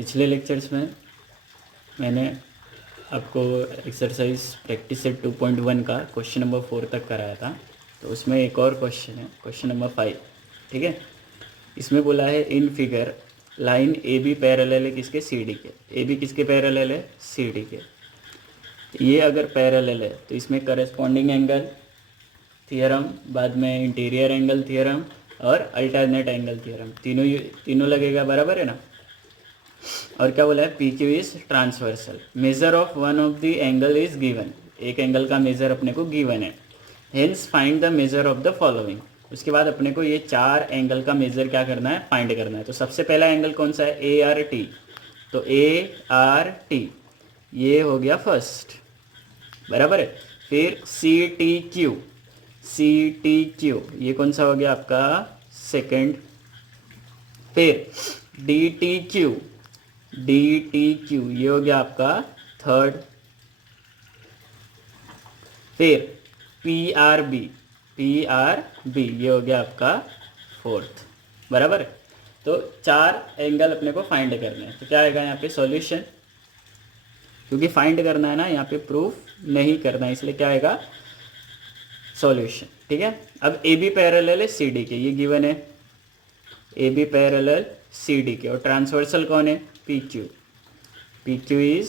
पिछले लेक्चर्स में मैंने आपको एक्सरसाइज प्रैक्टिस सेट 2.1 का क्वेश्चन नंबर 4 तक कराया था। तो उसमें एक और क्वेश्चन है, क्वेश्चन नंबर 5। ठीक है, इसमें बोला है in figure line A B parallel है किसके, सी डी के। ए बी किसके पैरेलल है, सी डी के। ये अगर पैरेलल है तो इसमें करस्पॉन्डिंग एंगल थ्योरम, बाद में इंटीरियर एंगल थ्योरम और अल्टरनेट एंगल थ्योरम, तीनों लगेगा, बराबर है ना। और क्या बोला है, P Q is transversal, measure of one of the angle is given. एक एंगल का मेजर अपने को गिवन है, hence find the measure of the following. उसके बाद अपने को ये 4 एंगल का मेजर क्या करना है, फाइंड करना है। तो सबसे पहला एंगल कौन सा है, ए आर टी। तो ए आर टी ये हो गया फर्स्ट, बराबर है। फिर C T Q, C T Q ये कौन सा हो गया आपका, सेकंड। फिर D T Q, D T Q ये हो गया आपका थर्ड। फिर P R B, P R B ये हो गया आपका फोर्थ, बराबर। तो 4 एंगल अपने को फाइंड करने हैं। तो क्या आएगा यहाँ पे सॉल्यूशन, क्योंकि फाइंड करना है ना, यहाँ पे प्रूफ नहीं करना है, इसलिए क्या आएगा सॉल्यूशन। ठीक है, अब ए बी पैरेलल है सी डी के, ये गिवन है A B parallel C D के। और ट्रांसवर्सल कौन है, P Q. P Q is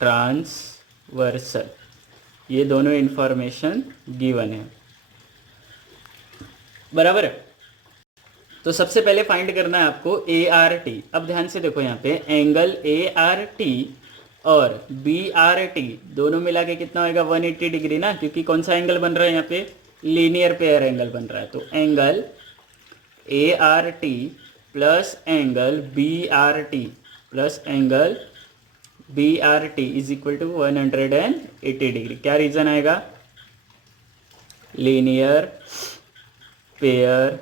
transversal, ये दोनों इंफॉर्मेशन गिवन है, बराबर है। तो सबसे पहले फाइंड करना है आपको ए आर टी। अब ध्यान से देखो यहाँ पे एंगल ए आर टी और बी आर टी दोनों मिला के कितना होगा, 180 डिग्री ना, क्योंकि कौन सा एंगल बन रहा है यहाँ पे, लीनियर पेयर एंगल बन रहा है। तो angle A R T plus angle B R T plus angle B R T is equal to 180 degree. क्या रीजन आएगा, लीनियर पेयर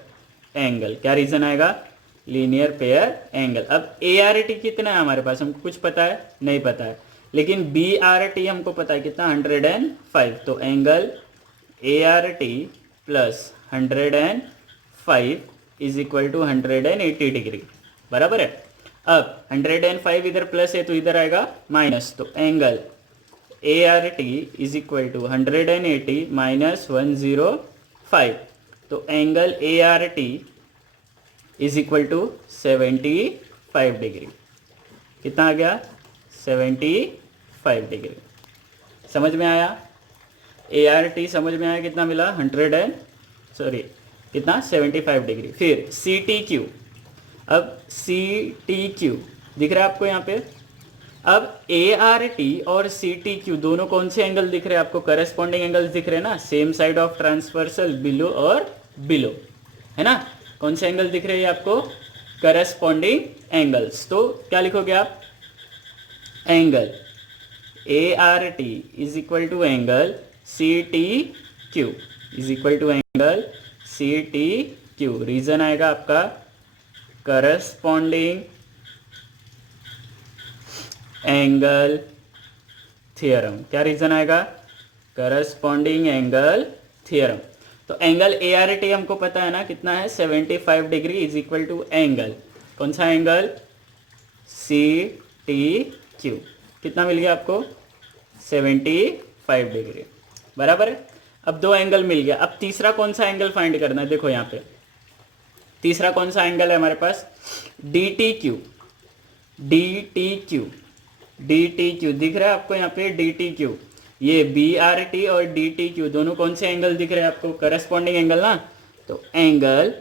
एंगल। क्या रीजन आएगा, लीनियर पेयर एंगल। अब ए आर टी कितना है हमारे पास, हमको कुछ पता है नहीं पता है, लेकिन बी आर टी हमको पता है कितना, 105। तो angle A R T plus 105 is equal to 180 degree, बराबर है। अब 105 इधर प्लस है तो इधर आएगा माइनस, तो angle A R T is equal to 180 minus 105। तो angle A R T is equal to 75 degree. कितना आ गया, 75 डिग्री। समझ में आया, ए आर टी समझ में आया, कितना मिला, 75 डिग्री। फिर सी टी क्यू, अब सी टी क्यू दिख रहा है आपको यहाँ पे। अब ए आर टी और सी टी क्यू दोनों कौन से एंगल दिख रहे हैं आपको, करस्पॉन्डिंग एंगल्स दिख रहे हैं ना, same side of transversal, below और बिलो, है ना। कौन से एंगल दिख रहे हैं आपको, करस्पॉन्डिंग एंगल्स। तो क्या लिखोगे आप, angle A R T is equal to angle C T Q is equal to angle C T Q. Reason आएगा आपका करस्पॉन्डिंग एंगल थ्योरम। क्या रीजन आएगा, करस्पॉन्डिंग एंगल थ्योरम। तो एंगल ए आर टी हमको पता है ना कितना है, 75 degree is equal to angle, कौन सा एंगल, सी टी क्यू। कितना मिल गया आपको, 75 डिग्री, बराबर है। अब 2 एंगल मिल गया। अब तीसरा कौन सा एंगल फाइंड करना है, देखो यहाँ पे तीसरा कौन सा एंगल है हमारे पास, D T Q. D T Q, D T Q दिख रहा है आपको यहाँ पे, डी टी क्यू। ये बी आर टी और डी टी क्यू दोनों कौन से एंगल दिख रहे हैं आपको, करस्पॉन्डिंग एंगल ना। तो angle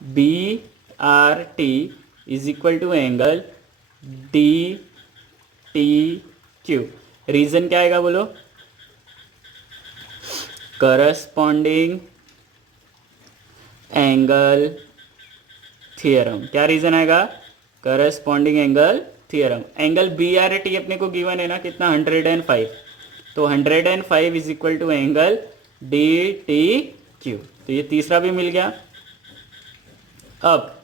B R T is equal to angle D T Q. Reason क्या आएगा बोलो, करस्पॉन्डिंग एंगल थ्योरम। क्या रीजन आएगा, corresponding angle theorem. Angle B R T अपने को गिवन है ना कितना, 105। तो 105 is equal to angle D T Q. तो ये तीसरा भी मिल गया। अब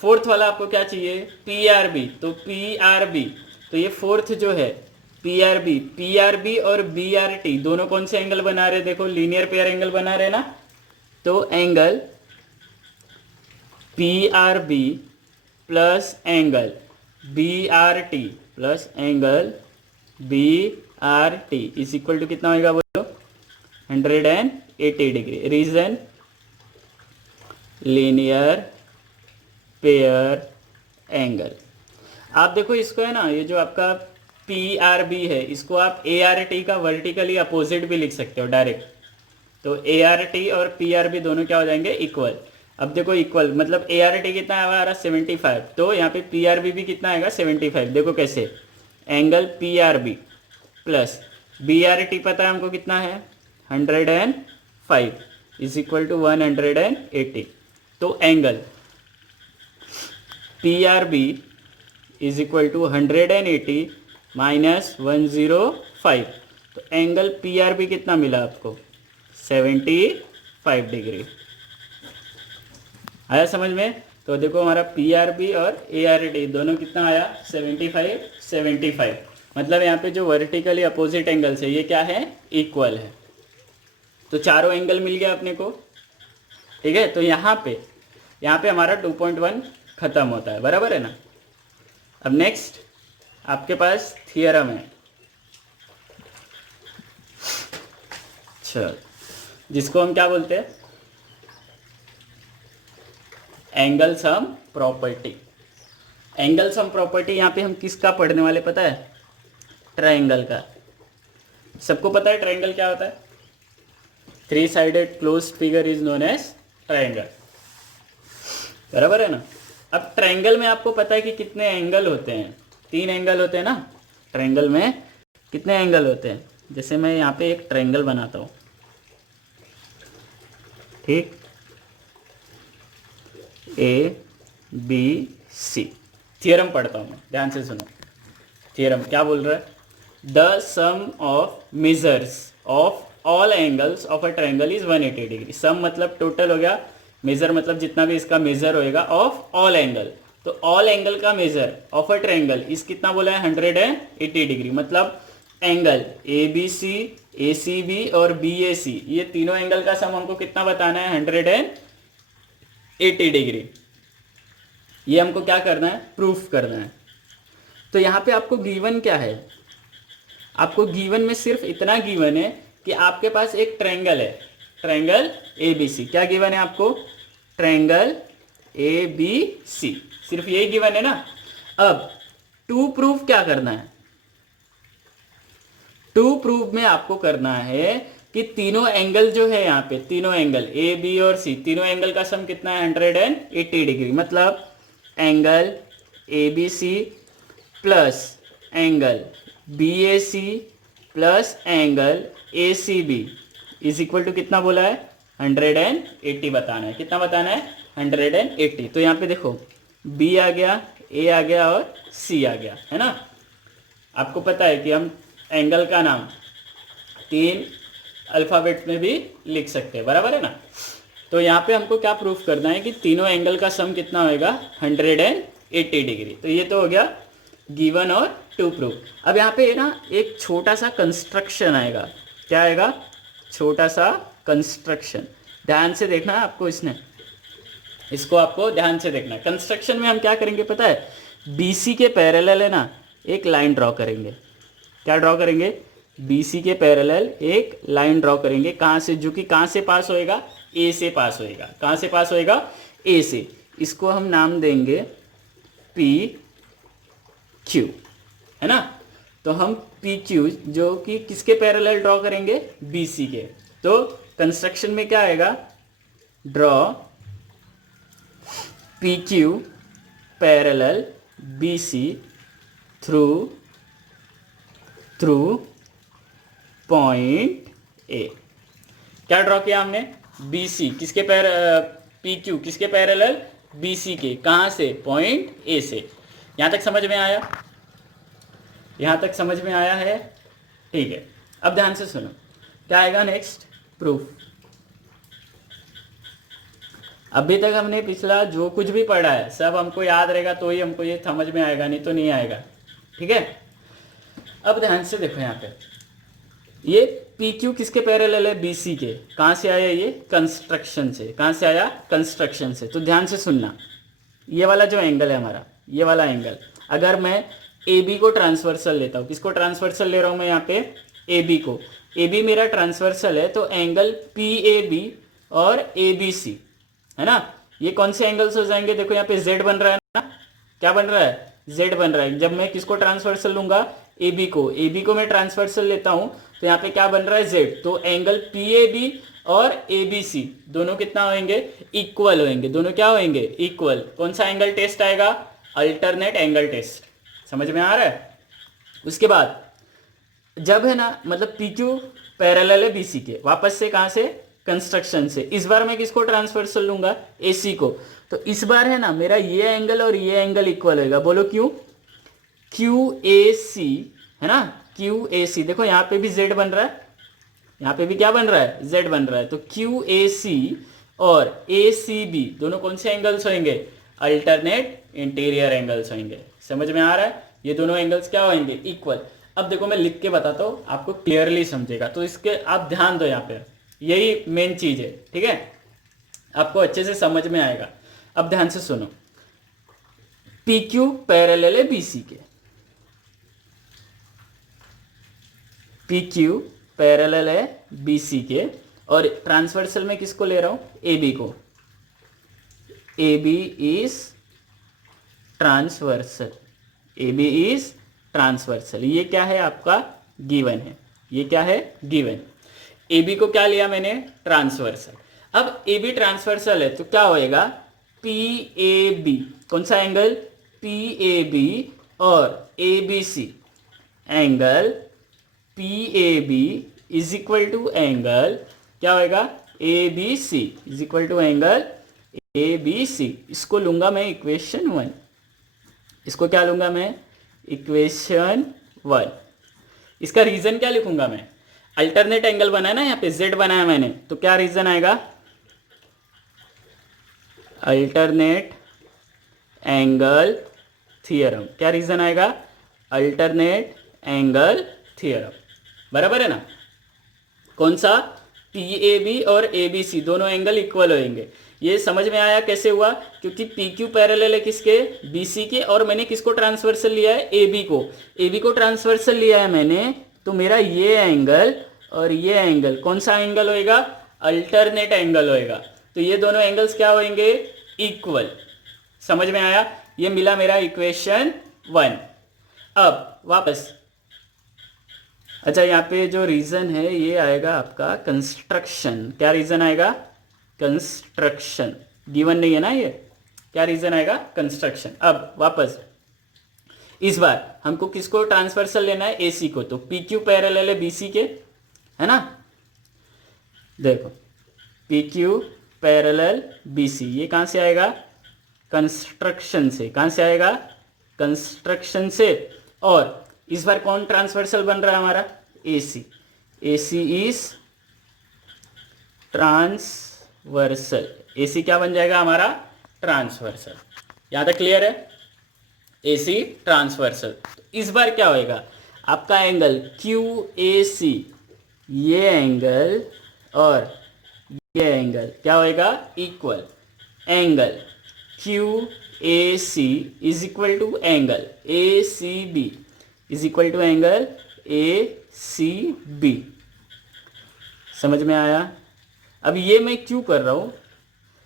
फोर्थ वाला आपको क्या चाहिए, पी आर बी। तो पी आर बी, तो ये फोर्थ जो है पी आर बी और बी आर टी दोनों कौन से एंगल बना रहे, देखो लीनियर पेयर एंगल बना रहे ना। तो angle P R B plus angle B R T plus angle B R T is equal to कितना होगा बोलो 180 degree. Reason linear pair angle. आप देखो इसको है ना, ये जो आपका पी आर बी है इसको आप ए आर टी का वर्टिकली अपोजिट भी लिख सकते हो डायरेक्ट। तो ए आर टी और पी आर बी दोनों क्या हो जाएंगे इक्वल। अब देखो इक्वल मतलब ए आर टी कितना है हमारा 75, तो यहाँ पे पी आर बी भी कितना आएगा 75। देखो कैसे, angle P R B plus B R T पता है हमको कितना है 105 इज इक्वल टू 180। तो angle P R B is equal to 180 minus 105। तो एंगल पी आर बी कितना मिला आपको 75 डिग्री। आया समझ में? तो देखो हमारा पी आर बी और ए आर टी दोनों कितना आया 75। मतलब यहाँ पे जो वर्टिकली अपोजिट एंगल्स है ये क्या है इक्वल है। तो चारों एंगल मिल गया अपने को, ठीक है। तो यहाँ पे हमारा 2.1 खत्म होता है, बराबर है ना। अब नेक्स्ट आपके पास थियरम है, चल जिसको हम क्या बोलते हैं angle sum property. Angle sum property यहाँ पे हम किसका पढ़ने वाले पता है, ट्रायंगल का। सबको पता है ट्रायंगल क्या होता है, 3 sided closed figure is known as triangle, बराबर है ना। अब ट्रायंगल में आपको पता है कि कितने एंगल होते हैं, 3 एंगल होते हैं ना। ट्रायंगल में कितने एंगल होते हैं, जैसे मैं यहाँ पे एक ट्रायंगल बनाता हूँ, ठीक, ए बी सी। थियरम पढ़ता हूँ मैं, ध्यान से सुनो। थियरम क्या बोल रहा है, the sum of measures of all angles of a triangle is 180 degree. Sum मतलब टोटल हो गया, मेजर मतलब जितना भी इसका मेजर होएगा ऑफ ऑल एंगल। तो ऑल एंगल का मेजर ऑफ अ ट्रायंगल इस कितना बोला है 180 डिग्री। मतलब angle A B C, A C B और बी ए सी, ये तीनों एंगल का सम हमको कितना बताना है 180 डिग्री। ये हमको क्या करना है, प्रूफ करना है। तो यहाँ पे आपको गिवन क्या है, आपको गिवन में सिर्फ इतना गिवन है कि आपके पास एक ट्रायंगल है, ट्रायंगल ए बी सी। क्या गिवन है आपको, ट्रायंगल ए बी सी, सिर्फ यही गिवन है ना। अब टू प्रूफ क्या करना है, टू प्रूफ में आपको करना है कि तीनों एंगल जो है यहाँ पे, तीनों एंगल ए बी और सी, तीनों एंगल का सम कितना है 180 डिग्री। मतलब angle A B C plus angle B A C plus angle A C B is equal to कितना बोला है 180 बताना है। कितना बताना है 180। तो यहाँ पे देखो बी आ गया, ए आ गया और सी आ गया, है ना। आपको पता है कि हम एंगल का नाम 3 अल्फ़ाबेट में भी लिख सकते हैं, बराबर है ना। तो यहाँ पे हमको क्या प्रूफ करना है कि तीनों एंगल का सम कितना होएगा 180 डिग्री। तो ये तो हो गया गिवन और टू प्रूफ। अब यहाँ पे ना एक छोटा सा कंस्ट्रक्शन आएगा। क्या आएगा, छोटा सा कंस्ट्रक्शन। ध्यान से देखना है आपको, इसको आपको ध्यान से देखना है। कंस्ट्रक्शन में हम क्या करेंगे पता है, बीसी के पैरेलल है ना एक लाइन ड्रॉ करेंगे। क्या ड्रॉ करेंगे, बीसी के पैरेलल एक लाइन ड्रॉ करेंगे। कहाँ से, जो कि कहाँ से पास होएगा, ए से पास होएगा। कहाँ से पास होएगा, ए से। इसको हम नाम देंगे पी क्यू, है ना। तो हम पी क्यू जो कि किसके पैरेलल ड्रॉ करेंगे, बीसी के। तो कंस्ट्रक्शन में क्या आएगा, draw P Q parallel B C through point A. क्या ड्रॉ किया हमने, बी सी किसके पी क्यू किसके पैरेलल, बी सी के। कहाँ से, पॉइंट ए से। यहाँ तक समझ में आया, यहाँ तक समझ में आया है, ठीक है। अब ध्यान से सुनो, क्या आएगा नेक्स्ट, प्रूफ। अभी तक हमने पिछला जो कुछ भी पढ़ा है सब हमको याद रहेगा तो ही हमको ये समझ में आएगा, नहीं तो नहीं आएगा, ठीक है। अब ध्यान से देखो यहाँ पे, ये पी क्यू किसके पैरेलल है, बी सी के। कहाँ से आया ये, कंस्ट्रक्शन से। कहाँ से आया, कंस्ट्रक्शन से। तो ध्यान से सुनना, ये वाला जो एंगल है हमारा, ये वाला एंगल, अगर मैं ए बी को ट्रांसवर्सल लेता हूँ, किसको ट्रांसवर्सल ले रहा हूँ मैं यहाँ पे, ए बी को, ए बी मेरा ट्रांसवर्सल है, तो एंगल पी ए बी और ए बी सी, है ना, ये कौन से एंगल्स हो जाएंगे, देखो यहाँ पे जेड बन रहा है ना, क्या बन रहा है, जेड बन रहा है। जब मैं किसको ट्रांसवर्सल लूंगा, ए बी को मैं ट्रांसवर्सल लेता हूं, तो यहाँ पे क्या बन रहा है, जेड, तो एंगल पी ए बी और ए बी सी दोनों कितना होंगे, इक्वल होंगे, दोनों क्या होंगे, इक्वल। कौन सा एंगल टेस्ट आएगा, अल्टरनेट एंगल टेस्ट, समझ में आ रहा है। उसके बाद जब है ना, मतलब पी क्यू पैरेलल है बीसी के, वापस से कहां से, कंस्ट्रक्शन से, इस बार मैं किसको ट्रांसवर्सल लूंगा, एसी को, तो इस बार है ना मेरा ये एंगल और ये एंगल इक्वल होगा, बोलो क्यों, क्यू ए सी, है ना, क्यू ए सी, देखो यहाँ पे भी जेड बन रहा है, यहाँ पे भी क्या बन रहा है, जेड बन रहा है, तो क्यू ए सी और ए सी बी दोनों कौन से एंगल्स होंगे, अल्टरनेट इंटीरियर एंगल्स होंगे, समझ में आ रहा है, ये दोनों एंगल्स क्या होंगे, इक्वल। अब देखो मैं लिख के बताता हूँ, आपको क्लियरली समझेगा, तो इसके आप ध्यान दो, यहाँ पे यही मेन चीज है, ठीक है, आपको अच्छे से समझ में आएगा। अब ध्यान से सुनो, पी क्यू पैरेलल है बीसी के, पी क्यू पैरेलल है बीसी के, और ट्रांसवर्सल में किसको ले रहा हूं, ए बी को, A B is transversal, A B is transversal, ये क्या है आपका गिवन है, ये क्या है गिवन, ए बी को क्या लिया मैंने, ट्रांसवर्सल। अब ए बी ट्रांसवर्सल है तो क्या होएगा, पी ए बी, कौन सा एंगल, पी ए बी और A B C, angle P A B is equal to angle क्या होएगा, A B C is equal to angle A B C. इसको लूंगा मैं इक्वेशन 1, इसको क्या लूंगा मैं, इक्वेशन 1। इसका रीजन क्या लिखूंगा मैं, अल्टरनेट एंगल बना है ना, यहाँ पे जेड बनाया मैंने, तो क्या रीजन आएगा, अल्टरनेट एंगल थियरम, क्या रीजन आएगा, अल्टरनेट एंगल थियरम, बराबर है ना। कौन सा, पी ए बी और ए बी सी दोनों एंगल इक्वल होंगे। ये समझ में आया कैसे हुआ, क्योंकि पी क्यू पैरेलल है किसके, बी सी के, और मैंने किसको ट्रांसवर्सल लिया है, ए बी को ट्रांसवर्सल लिया है मैंने, तो मेरा ये एंगल और ये एंगल कौन सा एंगल होएगा, अल्टरनेट एंगल होएगा, तो ये दोनों एंगल्स क्या होंगे, इक्वल। समझ में आया, ये मिला मेरा इक्वेशन 1। अब वापस, अच्छा यहाँ पे जो रीजन है ये आएगा आपका कंस्ट्रक्शन, क्या रीजन आएगा, कंस्ट्रक्शन, गिवन नहीं है ना ये, क्या रीजन आएगा, कंस्ट्रक्शन। अब वापस इस बार हमको किसको ट्रांसवर्सल लेना है, एसी को, तो पी क्यू पैरेलल है बीसी के, है ना, देखो पी क्यू पैरेलल बीसी, ये कहां से आएगा, कंस्ट्रक्शन से, कहां से आएगा, कंस्ट्रक्शन से। और इस बार कौन ट्रांसवर्सल बन रहा है हमारा, AC, AC is transversal, AC क्या बन जाएगा हमारा, ट्रांसवर्सल। यहां तक क्लियर है, एसी ट्रांसवर्सल। तो इस बार क्या होएगा, आपका एंगल क्यू ए सी, ये एंगल और ये एंगल क्या होएगा, equal, angle Q A C is equal to angle A C B is equal to angle A C B. समझ में आया। अब ये मैं क्यों कर रहा हूं,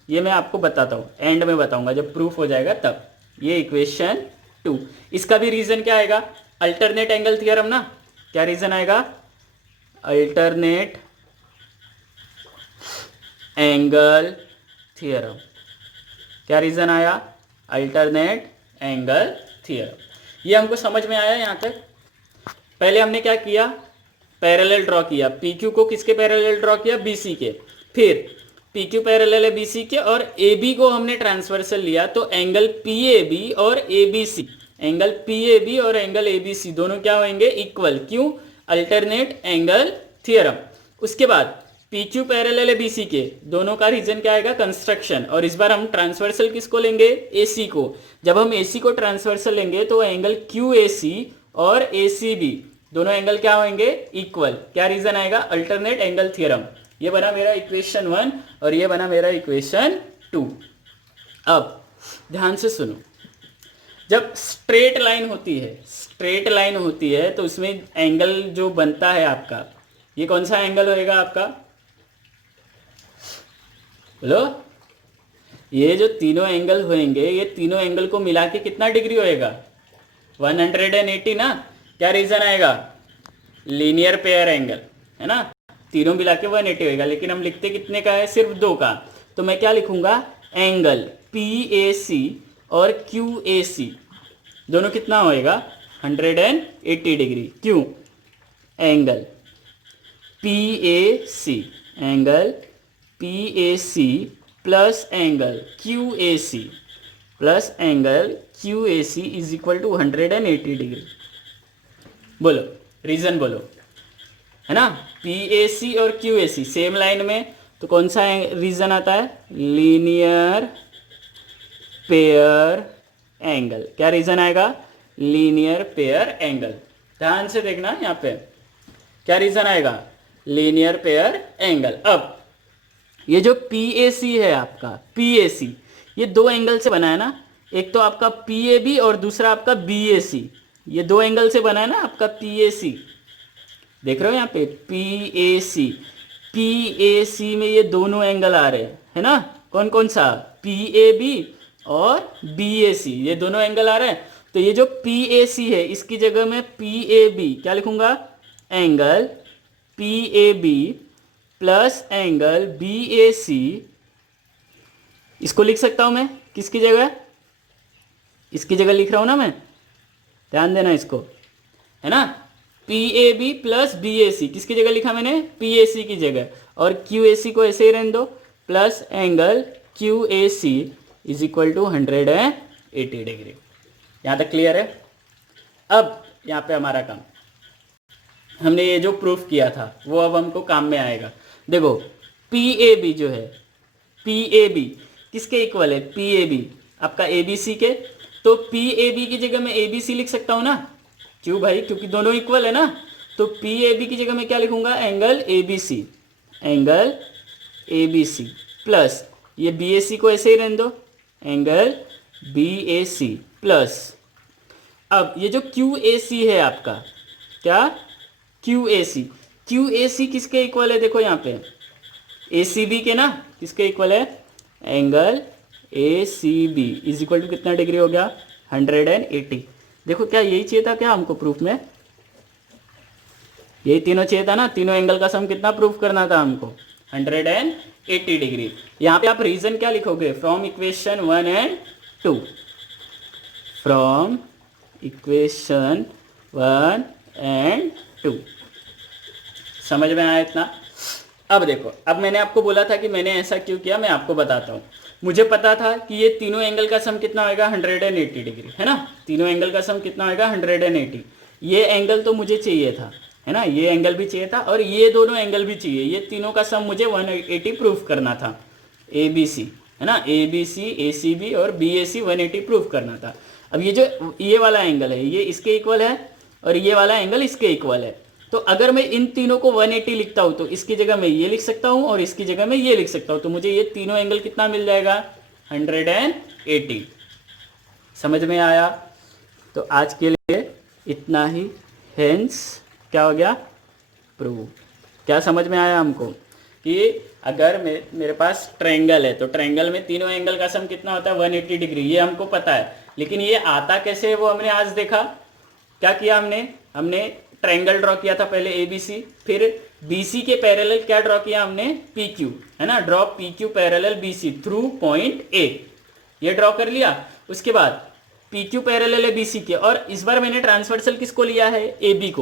ये मैं आपको बताता हूं, एंड में बताऊंगा जब प्रूफ हो जाएगा तब। ये इक्वेशन 2, इसका भी रीजन क्या आएगा, अल्टरनेट एंगल थ्योरम ना, क्या रीजन आएगा, अल्टरनेट एंगल थ्योरम, क्या रीजन आया, अल्टरनेट एंगल थ्योरम। ये हमको समझ में आया यहां तक। पहले हमने क्या किया, पैरेलल ड्रॉ किया, पी क्यू को किसके पैरेलल ड्रॉ किया, बीसी के, फिर पी क्यू पैरेलल है बीसी के और ए बी को हमने ट्रांसवर्सल लिया, तो एंगल पी ए बी और A B C, angle P A B और एंगल ए बी सी दोनों क्या होंगे, इक्वल, क्यों, अल्टरनेट एंगल थ्योरम। उसके बाद पी क्यू पैरेलल है बीसी के, दोनों का रीजन क्या आएगा, कंस्ट्रक्शन, और इस बार हम ट्रांसवर्सल किसको लेंगे, एसी को। जब हम एसी को ट्रांसवर्सल लेंगे तो एंगल क्यू ए सी और ए सी बी दोनों एंगल क्या होंगे, इक्वल, क्या रीजन आएगा, अल्टरनेट एंगल थ्योरम। ये बना मेरा इक्वेशन 1 और ये बना मेरा इक्वेशन 2। अब ध्यान से सुनो, जब स्ट्रेट लाइन होती है तो उसमें एंगल जो बनता है आपका, ये कौन सा एंगल होएगा आपका, बोलो। ये जो तीनों एंगल होंगे, ये तीनों एंगल को मिला के कितना डिग्री होएगा, 180 ना। क्या रीजन आएगा, लीनियर पेयर एंगल है ना, तीनों मिला के 180 होएगा, लेकिन हम लिखते कितने का है, सिर्फ 2 का। तो मैं क्या लिखूंगा, एंगल PAC और QAC दोनों कितना होएगा, 180 डिग्री। क्यों, angle PAC plus angle QAC is equal to 180 degree. बोलो रीजन बोलो, है ना। PAC और QAC सेम लाइन में, तो कौन सा रीजन आता है, लीनियर पेयर एंगल। क्या रीजन आएगा, लीनियर पेयर एंगल। ध्यान से देखना यहाँ पे क्या रीजन आएगा, लीनियर पेयर एंगल। अब ये जो PAC है आपका, PAC ये 2 एंगल से बना है ना, एक तो आपका PAB और दूसरा आपका BAC, ये 2 एंगल से बना है ना आपका PAC। देख रहे हो यहाँ पे PAC में ये दोनों एंगल आ रहे हैं, है ना। कौन कौन सा, PAB और BAC, ये दोनों एंगल आ रहे हैं। तो ये जो PAC है इसकी जगह में PAB क्या लिखूंगा, angle PAB plus angle BAC, इसको लिख सकता हूं मैं किसकी जगह, इसकी जगह लिख रहा हूं ना मैं, ध्यान देना इसको, है ना। PAB प्लस BAC किसकी जगह लिखा मैंने, PAC की जगह, और QAC को ऐसे ही रहने दो, plus angle QAC is equal to 180 degree. यहाँ तक क्लियर है। अब यहाँ पे हमारा काम, हमने ये जो प्रूफ किया था वो अब हमको काम में आएगा। देखो PAB जो है, PAB किसके इक्वल है, PAB आपका ABC के, तो PAB की जगह मैं ABC लिख सकता हूँ ना। क्यों भाई, क्योंकि दोनों इक्वल है ना। तो PAB की जगह मैं क्या लिखूंगा, एंगल ABC प्लस ये BAC को ऐसे ही रहने दो, एंगल BAC प्लस, अब ये जो QAC है आपका, क्या QAC किसके इक्वल है, देखो यहाँ पे ACB के ना, किसके इक्वल है, angle ACB is equal to कितना डिग्री हो गया, 180। देखो क्या यही चाहिए था क्या हमको प्रूफ में, यही तीनों चाहिए था ना, तीनों एंगल का सम कितना प्रूफ करना था हमको, 180 डिग्री। यहाँ पे आप रीजन क्या लिखोगे, from equation 1 and 2, from equation 1 and 2। समझ में आया इतना। अब देखो, अब मैंने आपको बोला था कि मैंने ऐसा क्यों किया, मैं आपको बताता हूँ। मुझे पता था कि ये तीनों एंगल का सम कितना होगा, 180 डिग्री, है ना। तीनों एंगल का सम कितना होगा, 180। ये एंगल तो मुझे चाहिए था, है ना, ये एंगल भी चाहिए था और ये दोनों एंगल भी चाहिए। ये तीनों का सम मुझे 180 प्रूफ करना था, ABC, है ना, ABC, ACB और BAC 180 प्रूफ करना था। अब ये जो ये वाला एंगल है ये इसके इक्वल है और ये वाला एंगल इसके इक्वल है। तो अगर मैं इन तीनों को 180 लिखता हूँ तो इसकी जगह मैं ये लिख सकता हूँ और इसकी जगह मैं ये लिख सकता हूँ, तो मुझे ये तीनों एंगल कितना मिल जाएगा, 180। समझ में आया। तो आज के लिए इतना ही, हेंस क्या हो गया, प्रूव। क्या समझ में आया हमको कि अगर मेरे पास ट्रायंगल है तो ट्रायंगल में तीनों एंगल का सम कितना होता है, 180 डिग्री, ये हमको पता है। लेकिन ये आता कैसे है वो हमने आज देखा। क्या किया हमने ट्रायंगल ड्रॉ किया था पहले ABC, फिर BC के पैरेलल क्या ड्रॉ किया हमने, PQ, है ना, draw PQ parallel BC through point A, ये ड्रॉ कर लिया। उसके बाद PQ पैरेलल है BC के, और इस बार मैंने ट्रांसवर्सल किसको लिया है, AB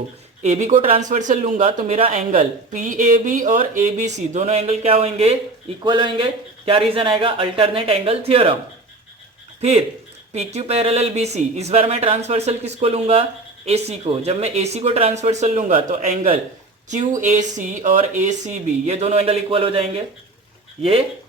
को ट्रांसवर्सल लूंगा तो मेरा एंगल PAB और ABC दोनों एंगल क्या होंगे, इक्वल होंगे। क्या रीजन आएगा, अल्टरनेट एंगल थ्योरम। फिर PQ पैरेलल BC, इस बार मैं ट्रांसवर्सल किसको लूंगा, AC को। जब मैं AC को ट्रांसवर्सल लूंगा तो एंगल QAC और ACB ये दोनों एंगल इक्वल हो जाएंगे। ये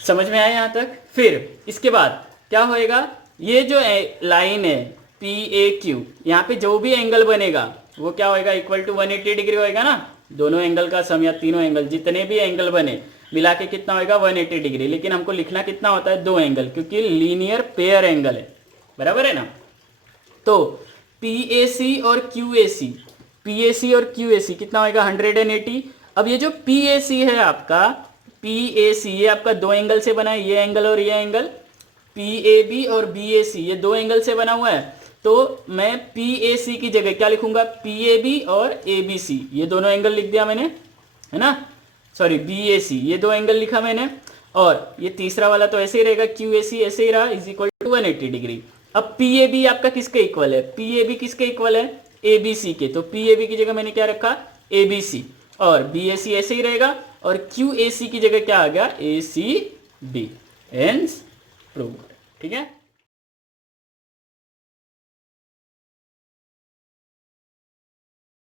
समझ में आया यहाँ तक। फिर इसके बाद क्या होएगा, ये जो लाइन है PAQ, यहाँ पे जो भी एंगल बनेगा वो क्या होएगा, इक्वल टू 180 डिग्री होएगा ना। दोनों एंगल का सम या तीनों एंगल जितने भी एंगल बने मिला के कितना होगा 180 डिग्री, लेकिन हमको लिखना कितना होता है 2 एंगल, क्योंकि लीनियर पेयर एंगल है, बराबर है ना। तो PAC और QAC, PAC और QAC कितना होगा 180। अब ये जो PAC है आपका, PAC ये आपका 2 एंगल से बना है, ये एंगल और ये एंगल। PAB और BAC ये 2 एंगल से बना हुआ है, तो मैं PAC की जगह क्या लिखूंगा, PAB और ABC, ये दोनों एंगल लिख दिया मैंने, है ना। सॉरी BAC ये 2 एंगल लिखा मैंने, और ये तीसरा वाला तो ऐसे ही रहेगा, QAC ऐसे ही रहा, इज इक्वल टू 180 डिग्री। अब PAB आपका किसके इक्वल है, PAB किसके इक्वल है, ABC के, तो PAB की जगह मैंने क्या रखा ABC, और BAC ऐसे ही रहेगा, और QAC की जगह क्या आ गया ACB। हेंस प्रूव्ड, ठीक है।